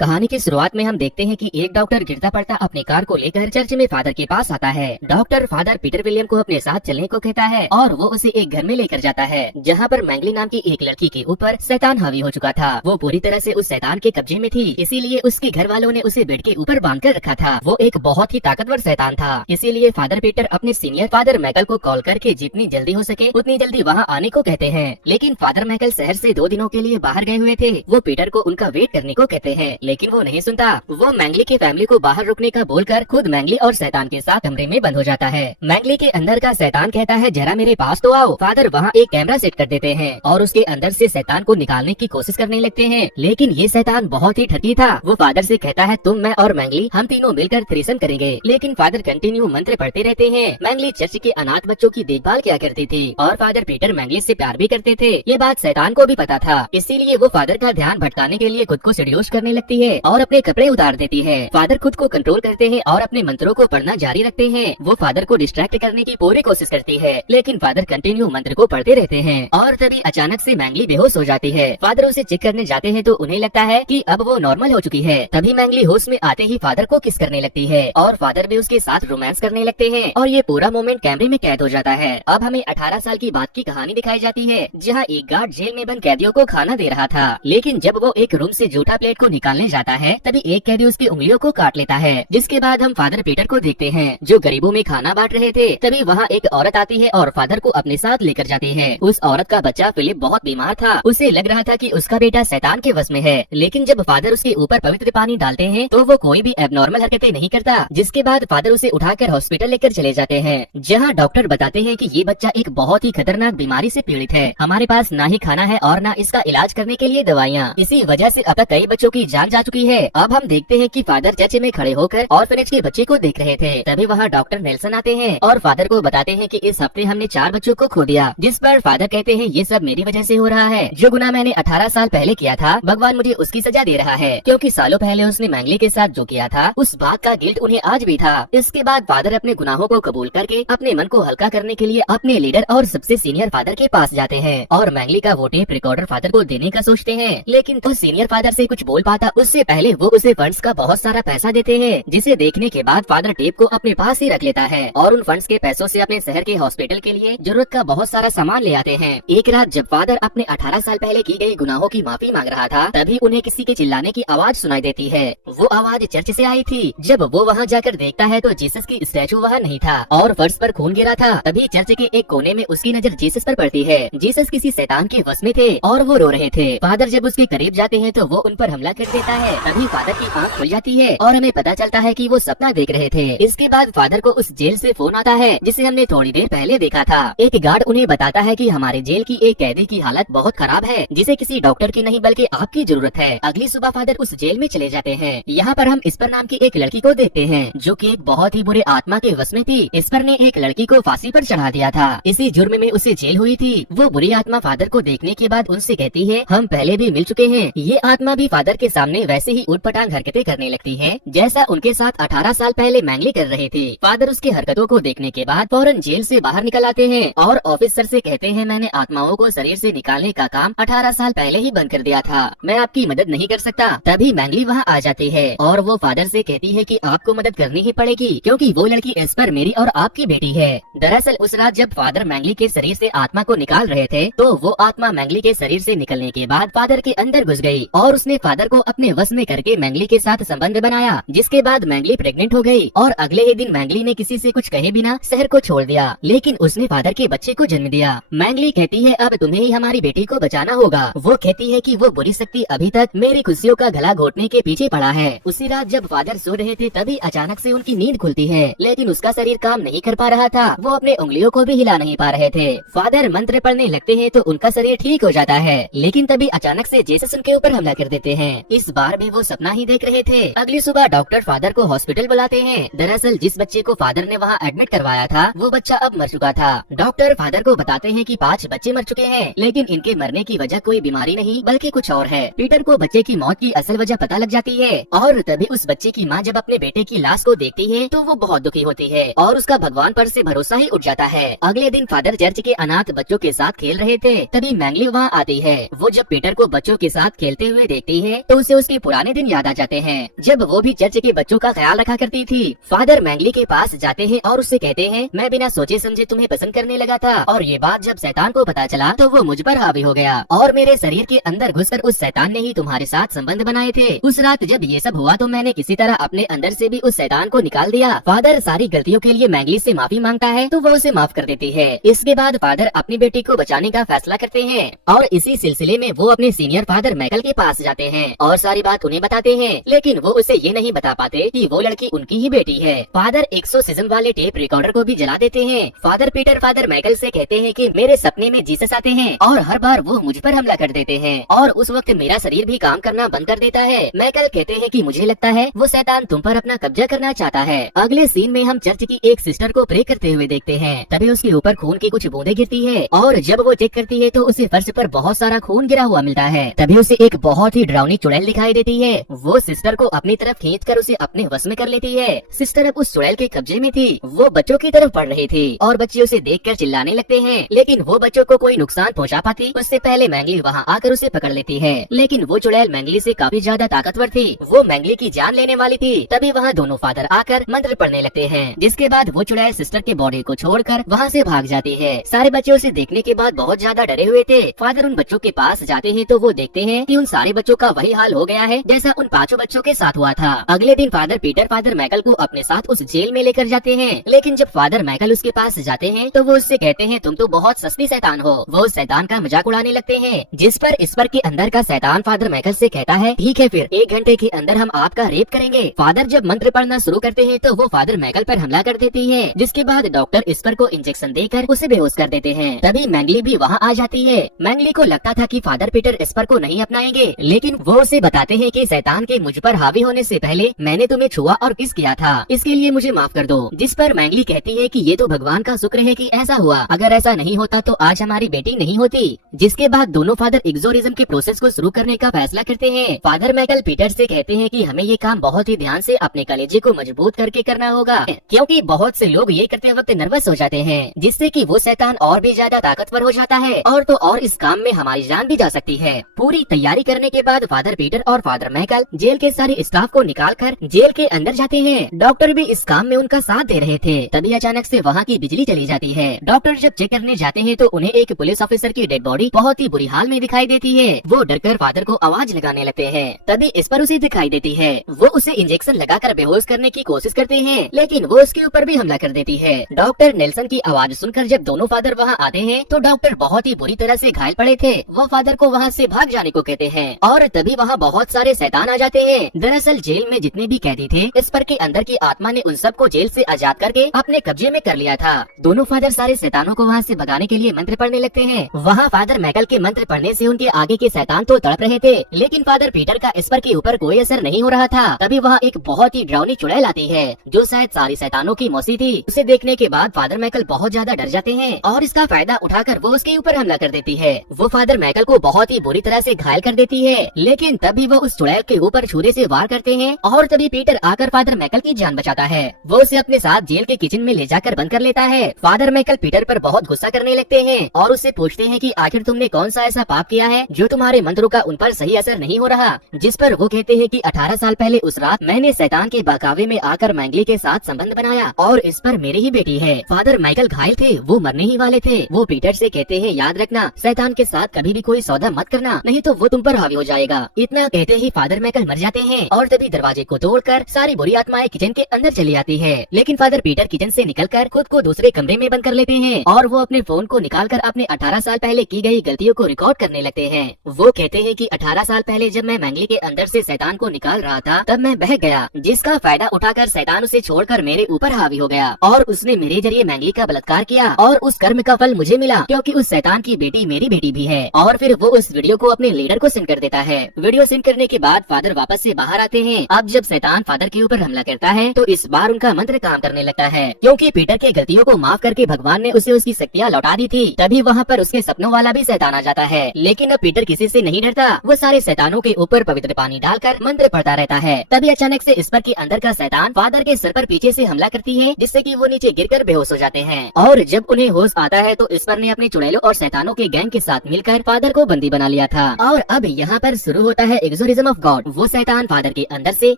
कहानी की शुरुआत में हम देखते हैं कि एक डॉक्टर गिरता पड़ता अपनी कार को लेकर चर्च में फादर के पास आता है। डॉक्टर फादर पीटर विलियम को अपने साथ चलने को कहता है और वो उसे एक घर में लेकर जाता है जहाँ पर मैंगली नाम की एक लड़की के ऊपर शैतान हावी हो चुका था। वो पूरी तरह से उस शैतान के कब्जे में थी, इसीलिए उसके घर वालों ने उसे बेड के ऊपर बांध कर रखा था। वो एक बहुत ही ताकतवर शैतान था, इसीलिए फादर पीटर अपने सीनियर फादर मैकल को कॉल करके जितनी जल्दी हो सके उतनी जल्दी वहाँ आने को कहते हैं। लेकिन फादर मैकल शहर से 2 दिनों के लिए बाहर गए हुए थे। वो पीटर को उनका वेट करने को कहते हैं, लेकिन वो नहीं सुनता। वो मैंगली की फैमिली को बाहर रुकने का बोलकर खुद मैंगली और शैतान के साथ कमरे में बंद हो जाता है। मैंगली के अंदर का शैतान कहता है जरा मेरे पास तो आओ। फादर वहाँ एक कैमरा सेट कर देते हैं और उसके अंदर से शैतान को निकालने की कोशिश करने लगते हैं, लेकिन ये शैतान बहुत ही ठगी था। वो फादर से कहता है तुम, मैं और मैंगली हम तीनों मिलकर थ्रीसम करेंगे, लेकिन फादर कंटिन्यू मंत्र पढ़ते रहते हैं। मैंगली चर्च के अनाथ बच्चों की देखभाल किया करती थी और फादर पीटर मैंगली से प्यार भी करते थे। ये बात शैतान को भी पता था, इसीलिए वो फादर का ध्यान भटकाने के लिए खुद को सेड्यूस करने लगती है और अपने कपड़े उतार देती है। फादर खुद को कंट्रोल करते हैं और अपने मंत्रों को पढ़ना जारी रखते हैं। वो फादर को डिस्ट्रैक्ट करने की पूरी कोशिश करती है, लेकिन फादर कंटिन्यू मंत्र को पढ़ते रहते हैं और तभी अचानक से मैंगली बेहोश हो जाती है। फादर उसे चेक करने जाते हैं तो उन्हें लगता है कि अब वो नॉर्मल हो चुकी है। तभी मैंगली होश में आते ही फादर को किस करने लगती है और फादर भी उसके साथ रोमांस करने लगते हैं और ये पूरा मोमेंट कैमरे में कैद हो जाता है। अब हमें 18 साल की बात की कहानी दिखाई जाती है जहाँ एक गार्ड जेल में बंद कैदियों को खाना दे रहा था, लेकिन जब वो एक रूम से जूठा प्लेट को निकालने जाता है तभी एक कैदी उसकी उंगलियों को काट लेता है। जिसके बाद हम फादर पीटर को देखते हैं जो गरीबों में खाना बांट रहे थे। तभी वहाँ एक औरत आती है और फादर को अपने साथ लेकर जाती है। उस औरत का बच्चा फिलिप बहुत बीमार था, उसे लग रहा था कि उसका बेटा शैतान के वश में है, लेकिन जब फादर उसके ऊपर पवित्र पानी डालते हैं तो वो कोई भी एबनॉर्मल हरकतें नहीं करता। जिसके बाद फादर उसे उठाकर हॉस्पिटल लेकर चले जाते हैं जहाँ डॉक्टर बताते हैं कि ये बच्चा एक बहुत ही खतरनाक बीमारी से पीड़ित है। हमारे पास ना ही खाना है और ना इसका इलाज करने के लिए दवाइयाँ, इसी वजह से अब तक कई बच्चों की जान जा चुकी है। अब हम देखते हैं कि फादर चर्च में खड़े होकर ऑर्फनेज के बच्चे को देख रहे थे। तभी वहाँ डॉक्टर नेल्सन आते हैं और फादर को बताते हैं कि इस हफ्ते हमने 4 बच्चों को खो दिया। जिस पर फादर कहते हैं ये सब मेरी वजह से हो रहा है। जो गुनाह मैंने 18 साल पहले किया था भगवान मुझे उसकी सजा दे रहा है, क्योंकि सालों पहले उसने मैंगली के साथ जो किया था उस बात का गिल्ट उन्हें आज भी था। इसके बाद फादर अपने गुनाहों को कबूल करके अपने मन को हल्का करने के लिए अपने लीडर और सबसे सीनियर फादर के पास जाते हैं और मैंगली का वो टेप रिकॉर्डर फादर को देने का सोचते हैं, लेकिन तो सीनियर फादर से कुछ बोल पाता उससे पहले वो उसे फंड्स का बहुत सारा पैसा देते हैं, जिसे देखने के बाद फादर टेप को अपने पास ही रख लेता है और उन फंड्स के पैसों से अपने शहर के हॉस्पिटल के लिए जरूरत का बहुत सारा सामान ले आते हैं। एक रात जब फादर अपने 18 साल पहले की गई गुनाहों की माफी मांग रहा था तभी उन्हें किसी के चिल्लाने की आवाज सुनाई देती है। वो आवाज चर्च से आई थी। जब वो वहाँ जाकर देखता है तो जीसस की स्टैचू वहाँ नहीं था और फर्श पर खून गिरा था। तभी चर्च के एक कोने में उसकी नजर जीसस पर पड़ती है। जीसस किसी शैतान के वश में थे और वो रो रहे थे। फादर जब उसके करीब जाते हैं तो वो उन पर हमला कर देता है। तभी फादर की आंख खुल जाती है और हमें पता चलता है कि वो सपना देख रहे थे। इसके बाद फादर को उस जेल से फोन आता है जिसे हमने थोड़ी देर पहले देखा था। एक गार्ड उन्हें बताता है कि हमारे जेल की एक कैदी की हालत बहुत खराब है, जिसे किसी डॉक्टर की नहीं बल्कि आपकी जरूरत है। अगली सुबह फादर उस जेल में चले जाते हैं। यहाँ पर हम इस्पर नाम की एक लड़की को देखते हैं जो कि एक बहुत ही बुरे आत्मा के वश में थी। इस्पर ने एक लड़की को फांसी पर चढ़ा दिया था। इसी जुर्म में उसे जेल हुई थी। वो बुरी आत्मा फादर को देखने के बाद उनसे कहती है हम पहले भी मिल चुके हैं। ये आत्मा भी फादर के सामने वैसे ही उटपटांग हरकतें करने लगती है जैसा उनके साथ 18 साल पहले मैंगली कर रही थी। फादर उसकी हरकतों को देखने के बाद फौरन जेल से बाहर निकल आते हैं और ऑफिसर से कहते हैं मैंने आत्माओं को शरीर से निकालने का काम 18 साल पहले ही बंद कर दिया था, मैं आपकी मदद नहीं कर सकता। तभी मैंगली वहाँ आ जाती है और वो फादर से कहती है कि आपको मदद करनी ही पड़ेगी क्योंकि वो लड़की एस्पर मेरी और आपकी बेटी है। दरअसल उस रात जब फादर मैंगली के शरीर से आत्मा को निकाल रहे थे तो वो आत्मा मैंगली के शरीर से निकलने के बाद फादर के अंदर घुस गई और उसने फादर को अपने वश में करके मैंगली के साथ संबंध बनाया। जिसके बाद मैंगली प्रेग्नेंट हो गई और अगले ही दिन मैंगली ने किसी से कुछ कहे बिना शहर को छोड़ दिया, लेकिन उसने फादर के बच्चे को जन्म दिया। मैंगली कहती है अब तुम्हें ही हमारी बेटी को बचाना होगा। वो कहती है कि वो बुरी शक्ति अभी तक मेरी खुशियों का गला घोटने के पीछे पड़ा है। उसी रात जब फादर सो रहे थे तभी अचानक से उनकी नींद खुलती है, लेकिन उसका शरीर काम नहीं कर पा रहा था। वो अपने उंगलियों को भी हिला नहीं पा रहे थे। फादर मंत्र पढ़ने लगते हैं तो उनका शरीर ठीक हो जाता है, लेकिन तभी अचानक से जीसस उनके ऊपर हमला कर देते हैं। इस बार भी वो सपना ही देख रहे थे। अगली सुबह डॉक्टर फादर को हॉस्पिटल बुलाते हैं। दरअसल जिस बच्चे को फादर ने वहाँ एडमिट करवाया था वो बच्चा अब मर चुका था। डॉक्टर फादर को बताते हैं कि 5 बच्चे मर चुके हैं, लेकिन इनके मरने की वजह कोई बीमारी नहीं बल्कि कुछ और है। पीटर को बच्चे की मौत की असल वजह पता लग जाती है और तभी उस बच्चे की माँ जब अपने बेटे की लाश को देखती है तो वो बहुत दुखी होती है और उसका भगवान पर से भरोसा ही उठ जाता है। अगले दिन फादर चर्च के अनाथ बच्चों के साथ खेल रहे थे तभी मैंगली वहाँ आती है। वो जब पीटर को बच्चों के साथ खेलते हुए देखती है तो उसे उसके उसके पुराने दिन याद आ जाते हैं जब वो भी चर्च के बच्चों का ख्याल रखा करती थी। फादर मैंगली के पास जाते हैं और उससे कहते हैं, मैं बिना सोचे समझे तुम्हें पसंद करने लगा था, और ये बात जब शैतान को पता चला तो वो मुझ पर हावी हो गया और मेरे शरीर के अंदर घुसकर उस शैतान ने ही तुम्हारे साथ संबंध बनाए थे। उस रात जब ये सब हुआ तो मैंने किसी तरह अपने अंदर से भी उस शैतान को निकाल दिया। फादर सारी गलतियों के लिए मैंगली से माफी मांगता है तो वो उसे माफ कर देती है। इसके बाद फादर अपनी बेटी को बचाने का फैसला करते हैं और इसी सिलसिले में वो अपने सीनियर फादर मैकल के पास जाते हैं और सारी बात उन्हें बताते हैं, लेकिन वो उसे ये नहीं बता पाते कि वो लड़की उनकी ही बेटी है। फादर 100 वाले टेप रिकॉर्डर को भी जला देते हैं। फादर पीटर फादर मैकल से कहते हैं कि मेरे सपने में जीसस आते हैं और हर बार वो मुझ पर हमला कर देते हैं और उस वक्त मेरा शरीर भी काम करना बंद कर देता है। मैकल कहते हैं कि मुझे लगता है वो शैतान तुम पर अपना कब्जा करना चाहता है। अगले सीन में हम चर्च की एक सिस्टर को प्रे करते हुए देखते हैं। तभी उसके ऊपर खून की कुछ बूंदें गिरती है और जब वो चेक करती है तो उसे फर्श पर बहुत सारा खून गिरा हुआ मिलता है। तभी उसे एक बहुत ही डरावनी चुड़ैल दिखाई देती है। वो सिस्टर को अपनी तरफ खींचकर उसे अपने वश में कर लेती है। सिस्टर अब उस चुड़ैल के कब्जे में थी। वो बच्चों की तरफ बढ़ रही थी और बच्चे उसे देखकर चिल्लाने लगते हैं, लेकिन वो बच्चों को कोई नुकसान पहुंचा पाती उससे पहले मैंगली वहां आकर उसे पकड़ लेती है। लेकिन वो चुड़ैल मैंगली से काफी ज्यादा ताकतवर थी। वो मैंगली की जान लेने वाली थी। तभी वहाँ दोनों फादर आकर मंत्र पढ़ने लगते हैं, जिसके बाद वो चुड़ैल सिस्टर के बॉडी को छोड़कर वहाँ से भाग जाती है। सारे बच्चे उसे देखने के बाद बहुत ज्यादा डरे हुए थे। फादर उन बच्चों के पास जाते हैं तो वो देखते हैं कि उन सारे बच्चों का वही हाल हो गया है जैसा उन 5 बच्चों के साथ हुआ था। अगले दिन फादर पीटर फादर मैकल को अपने साथ उस जेल में लेकर जाते हैं, लेकिन जब फादर मैकल उसके पास जाते हैं तो वो उससे कहते हैं, तुम तो बहुत सस्ती शैतान हो। वो उस शैतान का मजाक उड़ाने लगते हैं, जिस पर इस पर के अंदर का शैतान फादर मैकल से कहता है, ठीक है फिर 1 घंटे के अंदर हम आपका रेप करेंगे। फादर जब मंत्र पढ़ना शुरू करते हैं तो वो फादर मैकल पर हमला कर देती है, जिसके बाद डॉक्टर इस पर को इंजेक्शन देकर उसे बेहोश कर देते हैं। तभी मैंगली भी वहाँ आ जाती है। मैंगली को लगता था कि फादर पीटर इस पर को नहीं अपनाएंगे, लेकिन वो उसे बताते हैं कि शैतान के मुझ पर हावी होने से पहले मैंने तुम्हें छुआ और किस किया था, इसके लिए मुझे माफ कर दो। जिस पर मैंगली कहती है कि ये तो भगवान का शुक्र है कि ऐसा हुआ, अगर ऐसा नहीं होता तो आज हमारी बेटी नहीं होती। जिसके बाद दोनों फादर एक्सोरिज्म के प्रोसेस को शुरू करने का फैसला करते हैं। फादर मैकल पीटर से कहते हैं कि हमें ये काम बहुत ही ध्यान से अपने कलेजे को मजबूत करके करना होगा, क्योंकि बहुत से लोग ये करते वक्त नर्वस हो जाते हैं, जिससे कि वो शैतान और भी ज्यादा ताकतवर हो जाता है और तो और इस काम में हमारी जान भी जा सकती है। पूरी तैयारी करने के बाद फादर पीटर और फादर मैकल जेल के सारे स्टाफ को निकालकर जेल के अंदर जाते हैं। डॉक्टर भी इस काम में उनका साथ दे रहे थे। तभी अचानक से वहाँ की बिजली चली जाती है। डॉक्टर जब चेक करने जाते हैं तो उन्हें एक पुलिस ऑफिसर की डेड बॉडी बहुत ही बुरी हाल में दिखाई देती है। वो डरकर फादर को आवाज लगाने लगते हैं। तभी इस पर उसे दिखाई देती है। वो उसे इंजेक्शन लगाकर बेहोश करने की कोशिश करते हैं, लेकिन वो उसके ऊपर भी हमला कर देती है। डॉक्टर नेल्सन की आवाज सुनकर जब दोनों फादर वहाँ आते हैं तो डॉक्टर बहुत ही बुरी तरह से घायल पड़े थे। वो फादर को वहाँ से भाग जाने को कहते हैं और तभी वहाँ बहुत सारे शैतान आ जाते हैं। दरअसल जेल में जितने भी कैदी थे, इस पर के अंदर की आत्मा ने उन सबको जेल से आजाद करके अपने कब्जे में कर लिया था। दोनों फादर सारे शैतानों को वहाँ से भगाने के लिए मंत्र पढ़ने लगते हैं। वहाँ फादर मैकल के मंत्र पढ़ने से उनके आगे के शैतान तो तड़प रहे थे, लेकिन फादर पीटर का इस पर के ऊपर कोई असर नहीं हो रहा था। तभी वहाँ एक बहुत ही डरावनी चुड़ैल आती है, जो शायद सारी शैतानों की मौसी थी। उसे देखने के बाद फादर मैकल बहुत ज्यादा डर जाते हैं और इसका फायदा उठाकर वो उसके ऊपर हमला कर देती है। वो फादर मैकल को बहुत ही बुरी तरह से घायल कर देती है, लेकिन तभी वो उस चुड़ैल के ऊपर छुरे से वार करते हैं और तभी पीटर आकर फादर मैकल की जान बचाता है। वो उसे अपने साथ जेल के किचन में ले जाकर बंद कर लेता है। फादर मैकल पीटर पर बहुत गुस्सा करने लगते हैं और उससे पूछते हैं कि आखिर तुमने कौन सा ऐसा पाप किया है जो तुम्हारे मंत्रों का उन पर सही असर नहीं हो रहा। जिस पर वो कहते हैं कि 18 साल पहले उस रात मैंने शैतान के बहकावे में आकर मैंगली के साथ संबंध बनाया और इस पर मेरी ही बेटी है। फादर मैकल घायल थे, वो मरने ही वाले थे। वो पीटर से कहते हैं, याद रखना शैतान के साथ कभी भी कोई सौदा मत करना, नहीं तो वो तुम पर हावी हो जाएगा। इतना कहते ही फादर मैकल मर जाते हैं और तभी दरवाजे को तोड़कर सारी बुरी आत्माएं किचन के अंदर चली आती है। लेकिन फादर पीटर किचन से निकलकर खुद को दूसरे कमरे में बंद कर लेते हैं और वो अपने फोन को निकालकर अपने 18 साल पहले की गई गलतियों को रिकॉर्ड करने लगते हैं। वो कहते हैं कि 18 साल पहले जब मैं मैंगली के अंदर से शैतान को निकाल रहा था तब मैं बह गया, जिसका फायदा उठाकर शैतान उसे छोड़कर मेरे ऊपर हावी हो गया और उसने मेरे जरिए मैंगली का बलात्कार किया और उस कर्म का फल मुझे मिला, क्योंकि उस शैतान की बेटी मेरी बेटी भी है। और फिर वो उस वीडियो को अपने लीडर को सेंड कर देता है। वीडियो सेंड करने के बाद फादर वापस से बाहर आते हैं। अब जब शैतान फादर के ऊपर हमला करता है तो इस बार उनका मंत्र काम करने लगता है, क्योंकि पीटर के गलतियों को माफ करके भगवान ने उसे उसकी शक्तियाँ लौटा दी थी। तभी वहाँ पर उसके सपनों वाला भी शैतान आ जाता है, लेकिन अब पीटर किसी से नहीं डरता। वो सारे शैतानों के ऊपर पवित्र पानी डालकर मंत्र पढ़ता रहता है। तभी अचानक से इस पर के अंदर का शैतान फादर के सर पर पीछे से हमला करती है, जिससे कि वो नीचे गिरकर बेहोश हो जाते हैं। और जब उन्हें होश आता है तो इस पर ने अपने चुड़ैलों और शैतानों के गैंग के साथ मिलकर फादर को बंदी बना लिया था। और अब यहाँ पर शुरू होता है एक्सोरिज्म ऑफ गॉड। वो शैतान फादर के अंदर से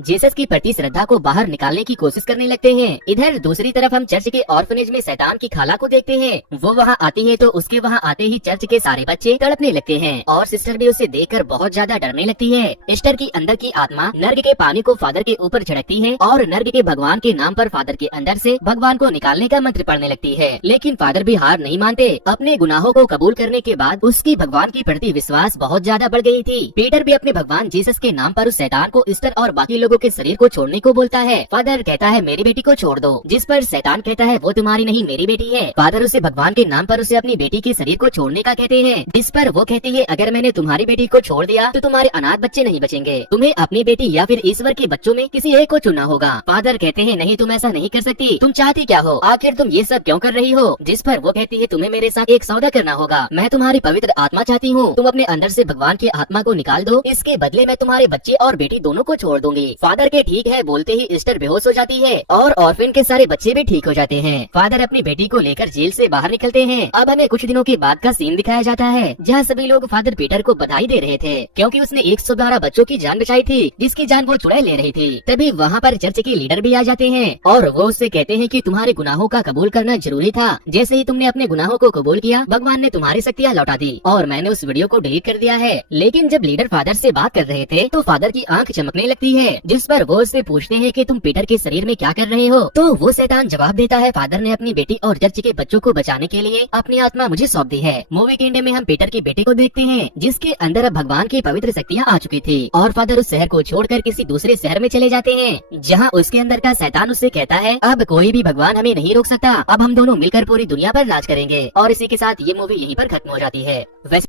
जीसस की प्रति श्रद्धा को बाहर निकालने की कोशिश करने लगते हैं। इधर दूसरी तरफ हम चर्च के ऑर्फनेज में शैतान की खाला को देखते हैं। वो वहाँ आती है तो उसके वहाँ आते ही चर्च के सारे बच्चे तड़पने लगते हैं और सिस्टर भी उसे देखकर बहुत ज्यादा डरने लगती है। एस्टर की अंदर की आत्मा नर्क के पानी को फादर के ऊपर झड़कती है और नर्क के भगवान के नाम पर फादर के अंदर से भगवान को निकालने का मंत्र पढ़ने लगती है। लेकिन फादर भी हार नहीं मानते। अपने गुनाहों को कबूल करने के बाद उसकी भगवान के प्रति विश्वास बहुत ज्यादा बढ़ गई थी। पीटर भी अपने भगवान जीसस के नाम पर उस शैतान को एस्टर और बाकी लोगों के शरीर को छोड़ने को बोलता है। फादर कहता है मेरी बेटी को छोड़ दो, जिस पर शैतान कहता है वो तुम्हारी नहीं मेरी बेटी है। फादर उसे भगवान के नाम पर उसे अपनी बेटी के शरीर को छोड़ने का कहते हैं, जिस पर वो कहती है अगर मैंने तुम्हारी बेटी को छोड़ दिया तो तुम्हारे अनाथ बच्चे नहीं बचेंगे, तुम्हें अपनी बेटी या फिर ईश्वर के बच्चों में किसी एक को चुनना होगा। फादर कहते हैं नहीं तुम ऐसा नहीं कर सकती, तुम चाहती क्या हो, आखिर तुम ये सब क्यों कर रही हो। जिस पर वो कहती है तुम्हें मेरे साथ एक सौदा करना होगा, मैं तुम्हारी पवित्र आत्मा चाहती हूँ, तुम अपने अंदर से भगवान की आत्मा को निकाल दो, इसके बदले मैं तुम्हारे बच्चे और बेटी दोनों को छोड़ दूंगी। फादर के ठीक है बोलते ही एस्टर बेहोश हो जाती है और ऑर्फन के सारे बच्चे भी ठीक हो जाते हैं। फादर अपनी बेटी को लेकर जेल से बाहर निकलते हैं। अब हमें कुछ दिनों के बाद का सीन दिखाया जाता है जहाँ सभी लोग फादर पीटर को बधाई दे रहे थे क्योंकि उसने 112 बच्चों की जान बचाई थी जिसकी जान वो चुड़ैल ले रही थी। तभी वहाँ पर चर्च के लीडर भी आ जाते हैं और वो उससे कहते हैं कि तुम्हारे गुनाहों का कबूल करना जरूरी था, जैसे ही तुमने अपने गुनाहों को कबूल किया भगवान ने तुम्हारी शक्तियाँ लौटा दी और मैंने उस वीडियो को डिलीट कर दिया है। लेकिन जब लीडर फादर से बात कर रहे थे तो फादर की आंख चमकने लगती है, जिस पर वो उससे पूछते हैं कि तुम पीटर के शरीर में क्या कर रहे हो। तो वो शैतान जवाब देता है फादर ने अपनी बेटी और चर्च के बच्चों को बचाने के लिए अपनी आत्मा मुझे सौंप दी है। मूवी के एंड में हम पीटर के बेटे को देखते हैं जिसके अंदर अब भगवान की पवित्र शक्तियाँ आ चुकी थी और फादर उस शहर को छोड़कर किसी दूसरे शहर में चले जाते हैं जहाँ उसके अंदर का शैतान उससे कहता है अब कोई भी भगवान हमें नहीं रोक सकता, अब हम दोनों मिलकर पूरी दुनिया पर राज करेंगे। और इसी के साथ ये मूवी यहीं पर खत्म हो जाती है। वैसे